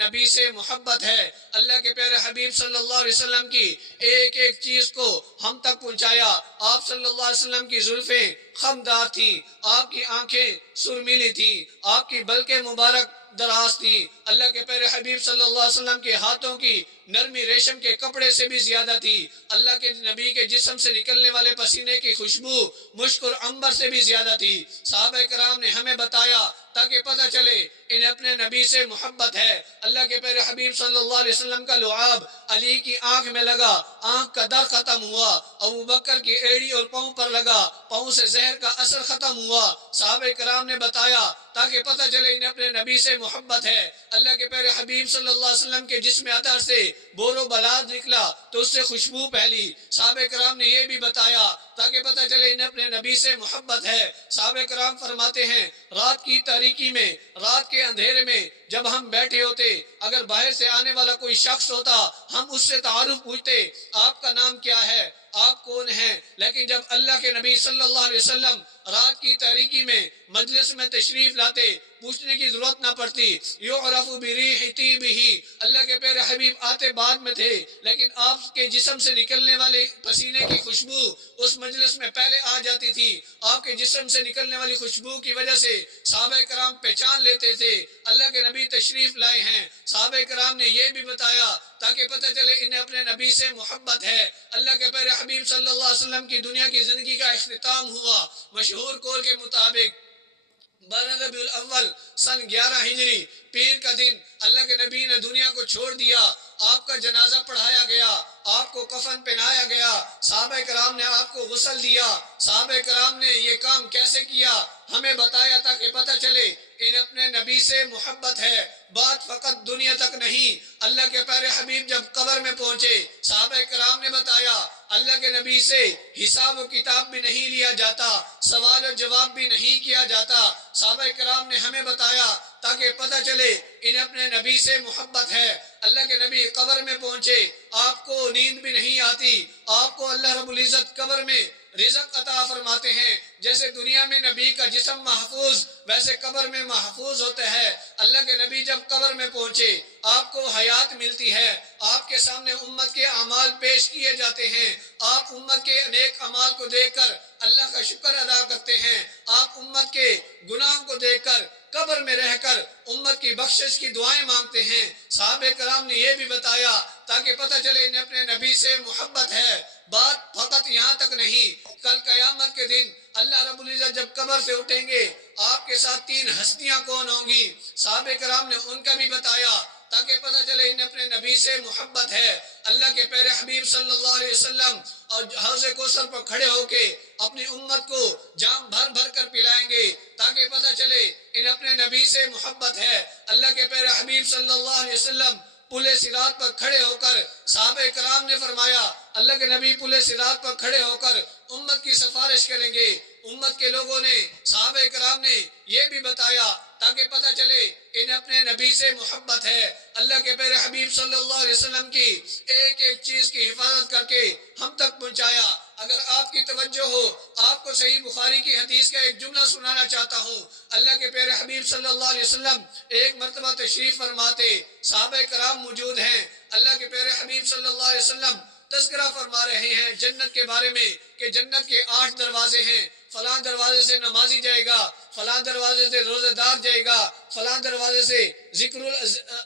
نبی سے محبت ہے۔ اللہ کے پیارے حبیب صلی اللہ علیہ وسلم کی ایک ایک چیز کو ہم تک پہنچایا۔ آپ صلی اللہ علیہ وسلم کی زلفیں خمدار تھیں، آپ کی آنکھیں سرمیلی تھیں، آپ کی بلکہ مبارک دراز تھی۔ اللہ کے پیارے حبیب صلی اللہ علیہ وسلم کے ہاتھوں کی نرمی ریشم کے کپڑے سے بھی زیادہ تھی۔ اللہ کے نبی کے جسم سے نکلنے والے پسینے کی خوشبو مشک اور عنبر سے بھی زیادہ تھی۔ صحابہ کرام نے ہمیں بتایا تاکہ پتہ چلے انہیں اپنے نبی سے محبت ہے۔ اللہ کے پیارے حبیب صلی اللہ علیہ وسلم کا لعاب علی کی آنکھ میں لگا، آنکھ کا در ختم ہوا۔ ابو بکر کی ایڑی اور پاؤں پر لگا، پاؤں سے زہر کا اثر ختم ہوا۔ صحابہ کرام نے بتایا تاکہ پتہ چلے انہیں اپنے نبی سے محبت ہے۔ اللہ کے پیارے حبیب صلی اللہ علیہ وسلم کے جسم عطر سے بور و بلاد نکلا تو اس سے خوشبو پھیلی۔ صحابہ کرام نے یہ بھی بتایا تاکہ پتہ چلے انہیں اپنے نبی سے محبت ہے۔ صحابہ کرام فرماتے ہیں رات کی تاریکی میں، رات کے اندھیرے میں جب ہم بیٹھے ہوتے، اگر باہر سے آنے والا کوئی شخص ہوتا ہم اس سے تعارف پوچھتے، آپ کا نام کیا ہے، آپ کون ہیں؟ لیکن جب اللہ کے نبی صلی اللہ علیہ وسلم رات کی تاریکی میں مجلس میں تشریف لاتے، پوچھنے کی ضرورت نہ پڑتی۔ یعرف بریح طیبہ، اللہ کے پیارے حبیب آتے بعد میں تھے لیکن آپ کے جسم سے نکلنے والے پسینے کی خوشبو اس مجلس میں پہلے آ جاتی تھی۔ آپ کے جسم سے نکلنے والی خوشبو کی وجہ سے صحابہ کرام پہچان لیتے تھے اللہ کے نبی تشریف لائے ہیں۔ صحابہ کرام نے یہ بھی بتایا تاکہ پتہ چلے انہیں اپنے نبی سے محبت ہے۔ اللہ کے پیارے حبیب صلی اللہ علیہ وسلم کی دنیا کی زندگی کا اختتام ہوا مشہور قول کے مطابق 12 ربیع الاول سن 11 ہجری پیر کا دن اللہ کے نبی نے دنیا کو چھوڑ دیا۔ آپ کا جنازہ پڑھایا گیا، آپ کو کفن پہنایا گیا، صحابہ کرام نے آپ کو غسل دیا۔ صحابہ کرام نے یہ کام کیسے کیا ہمیں بتایا تاکہ پتہ چلے انہیں اپنے نبی سے محبت ہے۔ بات فقط دنیا تک نہیں، اللہ کے پیارے حبیب جب قبر میں پہنچے صحابہ کرام نے بتایا اللہ کے نبی سے حساب و کتاب بھی نہیں لیا جاتا، سوال و جواب بھی نہیں کیا جاتا۔ صحابہ کرام نے ہمیں بتایا تاکہ پتہ چلے انہیں اپنے نبی سے محبت ہے۔ اللہ کے نبی قبر میں پہنچے، آپ کو نیند بھی نہیں آتی، آپ کو اللہ رب العزت قبر میں رزق عطا فرماتے ہیں۔ جیسے دنیا میں نبی کا جسم محفوظ ویسے قبر میں محفوظ ہوتا ہے۔ اللہ کے نبی جب قبر میں پہنچے آپ کو حیات ملتی ہے، آپ کے سامنے امت کے اعمال پیش کیے جاتے ہیں، آپ امت کے نیک اعمال کو دیکھ کر اللہ کا شکر ادا کرتے ہیں، آپ امت کے گناہ کو دیکھ کر قبر میں رہ کر امت کی بخشش کی دعائیں مانگتے ہیں۔ صحابہ کرام نے یہ بھی بتایا تاکہ پتہ چلے انہیں اپنے نبی سے محبت ہے۔ بات فقط یہاں تک نہیں، کل قیامت کے دن اللہ رب العزت جب قبر سے اٹھیں گے آپ کے ساتھ 3 ہستیاں کون ہوں گی، صحابہ کرام نے ان کا بھی بتایا تاکہ پتہ چلے انہیں اپنے نبی سے محبت ہے۔ اللہ کے پیارے حبیب صلی اللہ علیہ وسلم اور حوض کوثر پر کھڑے ہو کے اپنی امت کو جام بھر بھر کر پلائیں گے تاکہ پتہ چلے انہیں اپنے نبی سے محبت ہے۔ اللہ کے پیارے حبیب صلی اللہ علیہ وسلم پل صراط پر کھڑے ہو کر صحابہ کرام نے فرمایا اللہ کے نبی پل صراط پر کھڑے ہو کر امت کی سفارش کریں گے۔ امت کے لوگوں نے صحابہ کرام نے یہ بھی بتایا تاکہ پتہ چلے انہیں اپنے نبی سے محبت ہے۔ اللہ کے پیارے حبیب صلی اللہ علیہ وسلم کی ایک ایک چیز کی حفاظت کر کے ہم تک پہنچایا۔ اگر آپ کی توجہ ہو آپ کو صحیح بخاری کی حدیث کا ایک جملہ سنانا چاہتا ہوں۔ اللہ کے پیارے حبیب صلی اللہ علیہ وسلم ایک مرتبہ تشریف فرماتے، صحابہ کرام موجود ہیں، اللہ کے پیارے حبیب صلی اللہ علیہ وسلم تذکرہ فرما رہے ہیں جنت کے بارے میں کہ جنت کے 8 دروازے ہیں، فلاں دروازے سے نمازی جائے گا، فلاں دروازے سے روزہ دار جائے گا، فلاں دروازے سے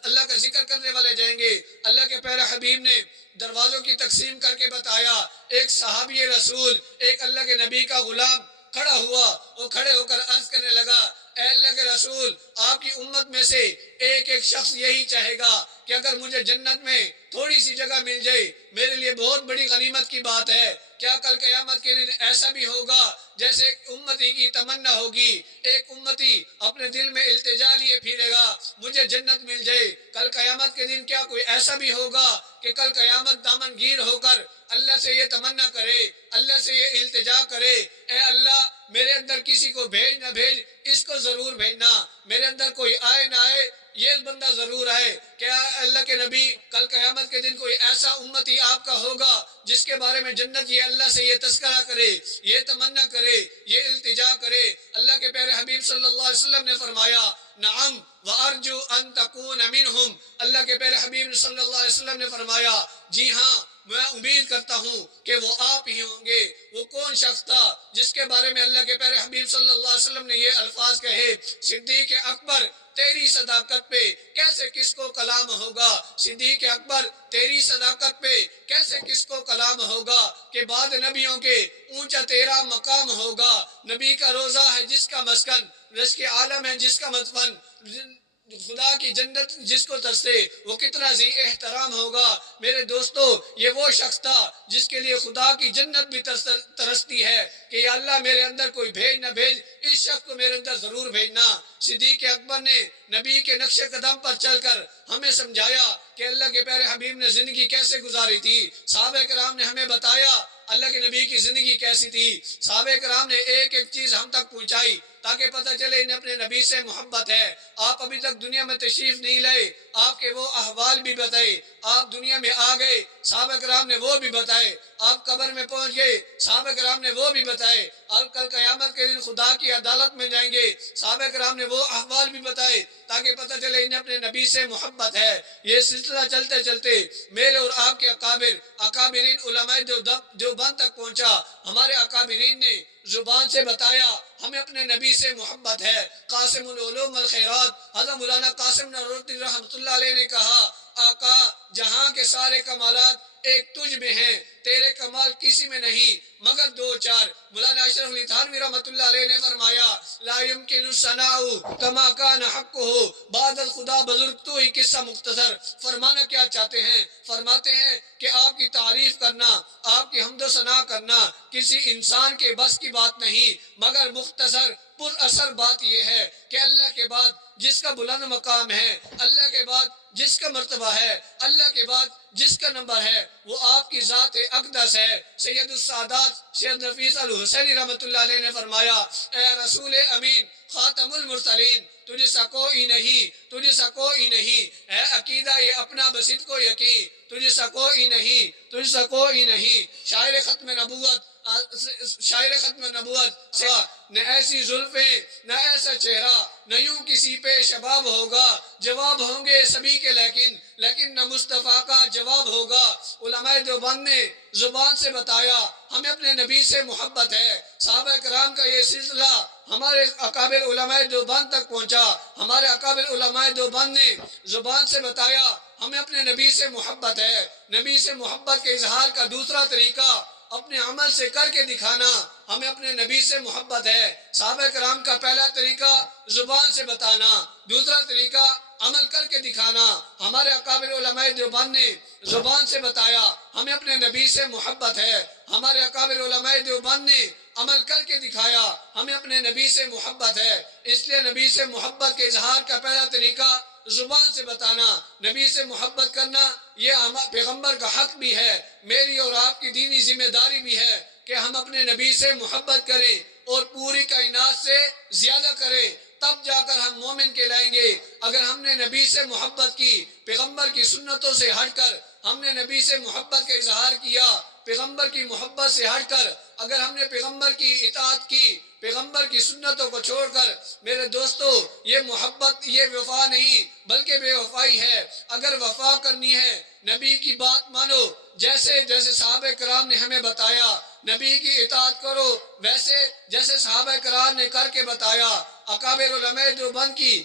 اللہ کا ذکر کرنے والے جائیں گے۔ اللہ کے پیارے حبیب نے دروازوں کی تقسیم کر کے بتایا۔ ایک صحابی رسول، ایک اللہ کے نبی کا غلام کھڑا ہوا، وہ کھڑے ہو کر عرض کرنے لگا اے اللہ کے رسول، آپ کی امت میں سے ایک ایک شخص یہی چاہے گا کہ اگر مجھے جنت میں تھوڑی سی جگہ مل جائے میرے لیے بہت بڑی غنیمت کی بات ہے۔ کیا کل قیامت کے دن ایسا بھی ہوگا جیسے ایک امتی کی تمنا ہوگی، ایک امتی اپنے دل میں التجا لیے پھرے گا مجھے جنت مل جائے؟ کل قیامت کے دن کیا کوئی ایسا بھی ہوگا کہ کل قیامت دامن گیر ہو کر اللہ سے یہ تمنا کرے، اللہ سے یہ التجا کرے اے اللہ میرے اندر کسی کو بھیج نہ بھیج، اس کو ضرور بھیجنا، میرے اندر کوئی آئے نہ آئے یہ بندہ ضرور ہے کہ اللہ کے نبی کل قیامت کے دن کوئی ایسا امتی آپ کا ہوگا جس کے بارے میں جنت یہ اللہ سے یہ تذکرہ کرے، یہ تمنا کرے، یہ التجا کرے۔ اللہ کے پیارے حبیب صلی اللہ علیہ وسلم نے فرمایا نعم وارجو ان تکون منہم، اللہ کے پیارے حبیب صلی اللہ علیہ وسلم نے فرمایا جی ہاں میں امید کرتا ہوں کہ وہ آپ ہی ہوں گے۔ وہ کون شخص تھا جس کے بارے میں اللہ کے پیارے حبیب صلی اللہ علیہ وسلم نے یہ الفاظ کہے، صدیق اکبر تیری صداقت پہ کیسے کس کو کلام ہوگا، صدیق اکبر تیری صداقت پہ کیسے کس کو کلام ہوگا کہ بعد نبیوں کے اونچا تیرا مقام ہوگا۔ نبی کا روزہ ہے جس کا مسکن، رزق عالم ہے جس کا مدفن، خدا کی جنت جس کو ترسے وہ کتنا ذی احترام ہوگا۔ میرے دوستو یہ وہ شخص تھا جس کے لیے خدا کی جنت بھی ترستی ہے کہ یا اللہ میرے اندر کوئی بھیج نہ بھیج، اس شخص کو میرے اندر ضرور بھیجنا۔ صدیق اکبر نے نبی کے نقش قدم پر چل کر ہمیں سمجھایا کہ اللہ کے پیارے حبیب نے زندگی کیسے گزاری تھی۔ صحابہ کرام نے ہمیں بتایا اللہ کے نبی کی زندگی کیسی تھی۔ صحابہ کرام نے ایک ایک چیز ہم تک پہنچائی تاکہ پتہ چلے انہیں اپنے نبی سے محبت ہے۔ آپ ابھی تک دنیا میں تشریف نہیں لائے، آپ کے وہ احوال بھی بتائے۔ آپ دنیا میں آ گئے، صحابہ کرام نے وہ بھی بتائے۔ آپ قبر میں پہنچ گئے، صحابہ کرام نے وہ بھی بتائے۔ اور کل قیامت کے دن خدا کی عدالت میں جائیں گے، صحابہ کرام نے وہ احوال بھی بتائے تاکہ پتہ چلے انہیں اپنے نبی سے محبت ہے۔ یہ سلسلہ چلتے چلتے میرے اور آپ کے اکابرین علماء دیوبند تک پہنچا۔ ہمارے اکابرین نے زبان سے بتایا ہمیں اپنے نبی سے محبت ہے۔ قاسم العلوم والخیرات حضرت مولانا قاسم نورالدین رحمۃ اللہ علیہ نے کہا آقا جہاں کے سارے کمالات ایک تجھ میں ہیں، تیرے کمال کسی میں نہیں مگر دو چار۔ مولانا اشرف علی تھانوی رحمۃ اللہ علیہ نے فرمایا لا يمكن الثناء كما كان حقه بعد الخدا بزرگ تو ہی قصہ مختصر۔ فرمانا کیا چاہتے ہیں؟ فرماتے ہیں کہ آپ کی تعریف کرنا، آپ کی حمد و ثنا کرنا کسی انسان کے بس کی بات نہیں، مگر مختصر پر اثر بات یہ ہے کہ اللہ کے بعد جس کا بلند مقام ہے، اللہ کے بعد جس کا مرتبہ ہے، اللہ کے بعد جس کا نمبر ہے، وہ آپ کی ذات اقدس ہے۔ سید السادات شیخ نفیس الحسینی رحمۃ اللہ علیہ نے فرمایا اے رسول امین خاتم المرسلین تجھ سا کوئی نہیں، تجھ سا کوئی نہیں، اے عقیدہ یہ اپنا بسط کو یقین، تجھ سا کوئی نہیں، تجھ سا کوئی نہیں۔ شاعر ختم نبوت سے نہ ایسی زلفیں نہ ایسا چہرہ، نہ یوں کسی پہ شباب ہوگا، جواب ہوں گے سبھی کے لیکن نہ مصطفیٰ کا جواب ہوگا۔ علماء دیوبند نے زبان سے بتایا ہمیں اپنے نبی سے محبت ہے۔ صحابہ کرام کا یہ سلسلہ ہمارے اکابر علماء دیوبند تک پہنچا۔ ہمارے اکابر علماء دیوبند نے زبان سے بتایا ہمیں اپنے نبی سے محبت ہے۔ نبی سے محبت کے اظہار کا دوسرا طریقہ اپنے عمل سے کر کے دکھانا، ہمیں اپنے نبی سے محبت ہے۔ صحابہ کرام کا پہلا طریقہ زبان سے بتانا، دوسرا طریقہ عمل کر کے دکھانا۔ ہمارے اکابر علماء دیوبند نے زبان سے بتایا ہمیں اپنے نبی سے محبت ہے۔ ہمارے اکابر علماء دیوبند نے عمل کر کے دکھایا ہمیں اپنے نبی سے محبت ہے۔ اس لیے نبی سے محبت کے اظہار کا پہلا طریقہ زبان سے بتانا، نبی سے محبت کرنا یہ پیغمبر کا حق بھی ہے، میری اور آپ کی دینی ذمہ داری بھی ہے کہ ہم اپنے نبی سے محبت کریں اور پوری کائنات سے زیادہ کریں، تب جا کر ہم مومن کہلائیں گے۔ اگر ہم نے نبی سے محبت کی، پیغمبر کی سنتوں سے ہٹ کر ہم نے نبی سے محبت کا اظہار کیا، پیغمبر کی محبت سے ہٹ کر اگر ہم نے پیغمبر کی اطاعت کی، پیغمبر کی سنتوں کو چھوڑ کر، میرے دوستو یہ محبت یہ وفا نہیں بلکہ بے وفائی ہے۔ اگر وفا کرنی ہے نبی کی بات مانو، جیسے صحابہ کرام نے ہمیں بتایا، نبی کی اطاعت کرو ویسے جیسے صحابہ کرام نے کر کے بتایا۔ اکابر علماء دیوبند کی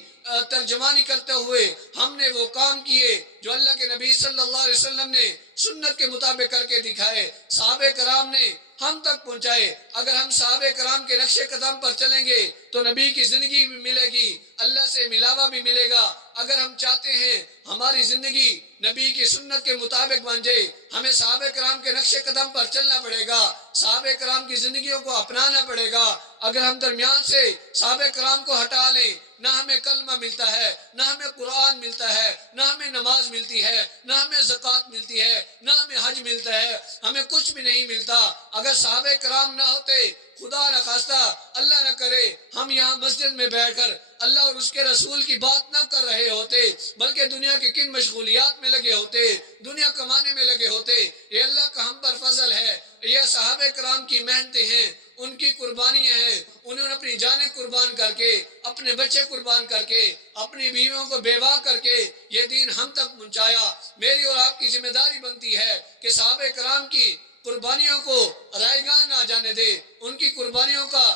ترجمانی کرتے ہوئے ہم نے وہ کام کیے جو اللہ کے نبی صلی اللہ علیہ وسلم نے سنت کے مطابق کر کے دکھائے، صحابہ کرام نے ہم تک پہنچائے۔ اگر ہم صحابہ کرام کے نقش قدم پر چلیں گے تو نبی کی زندگی بھی ملے گی، اللہ سے ملاوا بھی ملے گا۔ اگر ہم چاہتے ہیں ہماری زندگی نبی کی سنت کے مطابق بن جائے، ہمیں صحابہ کرام کے نقش قدم پر چلنا پڑے گا، صحابہ کرام کی زندگیوں کو اپنانا پڑے گا۔ اگر ہم درمیان سے صحابہ کرام کو ہٹا لیں، نہ ہمیں کلمہ ملتا ہے، نہ ہمیں قرآن ملتا ہے، نہ ہمیں نماز ملتی ہے، نہ ہمیں زکوٰۃ ملتی ہے، نہ ہمیں حج ملتا ہے، ہمیں کچھ بھی نہیں ملتا۔ اگر اگر صحابہ کرام نہ ہوتے، خدا نہ خواستہ اللہ نہ کرے ہم یہاں مسجد میں بیٹھ کر اللہ اور اس کے رسول کی بات نہ کر رہے ہوتے، بلکہ دنیا کے کن مشغولیات میں لگے ہوتے، دنیا کمانے میں لگے ہوتے۔ یہ اللہ کا ہم پر فضل ہے، یہ صحابہ کرام کی محنتیں ہیں، ان کی قربانیاں ہیں، انہوں نے اپنی جانیں قربان کر کے، اپنے بچے قربان کر کے، اپنی بیویوں کو بیوہ کر کے یہ دین ہم تک پہنچایا۔ میری اور آپ کی ذمہ داری بنتی ہے کہ صحابہ کرام کی قربانیوں کو رائیگاں نہ جانے دے، ان کی قربانیوں کا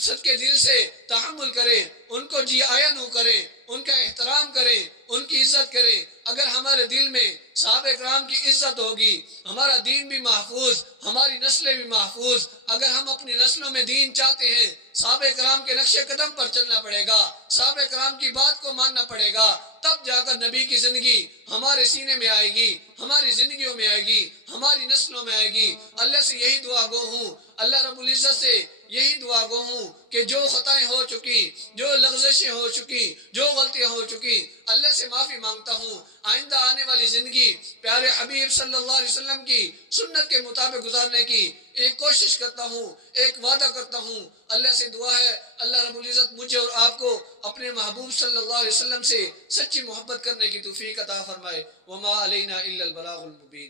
صدقے دل سے تحمل کرے، ان کو جی آیا نو کرے، ان کا احترام کرے، ان کی عزت کرے۔ اگر ہمارے دل میں صحابہ کرام کی عزت ہوگی، ہمارا دین بھی محفوظ، ہماری نسلیں بھی محفوظ۔ اگر ہم اپنی نسلوں میں دین چاہتے ہیں، صحابہ کرام کے نقش قدم پر چلنا پڑے گا، صحابہ کرام کی بات کو ماننا پڑے گا، تب جا کر نبی کی زندگی ہمارے سینے میں آئے گی، ہماری زندگیوں میں آئے گی، ہماری نسلوں میں آئے گی۔ اللہ سے یہی دعا گو ہوں، اللہ رب العزت سے یہی دعا گو ہوں کہ جو خطائیں ہو چکی، جو لغزشیں ہو چکی، جو غلطیاں ہو چکی، اللہ سے معافی مانگتا ہوں۔ آئندہ آنے والی زندگی پیارے حبیب صلی اللہ علیہ وسلم کی سنت کے مطابق گزارنے کی ایک کوشش کرتا ہوں، ایک وعدہ کرتا ہوں۔ اللہ سے دعا ہے اللہ رب العزت مجھے اور آپ کو اپنے محبوب صلی اللہ علیہ وسلم سے سچی محبت کرنے کی توفیق عطا فرمائے۔ وما علینا الا البلاغ المبین۔